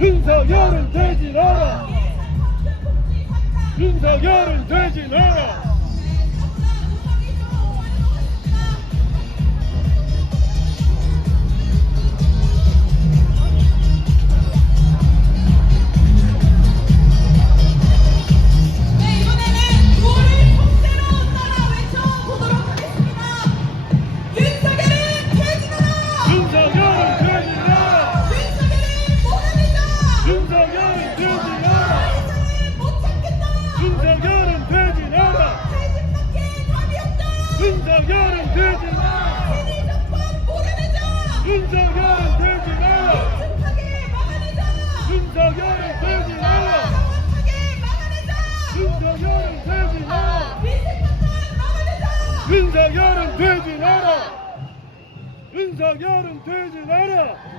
윤석열은 되진 않아 윤석열은 되진 않아 윤석열은 않아 친일 정권 몰아내자! 끔찍하게 막아내자! 윤석열은 않아 윤석열은 되진 않아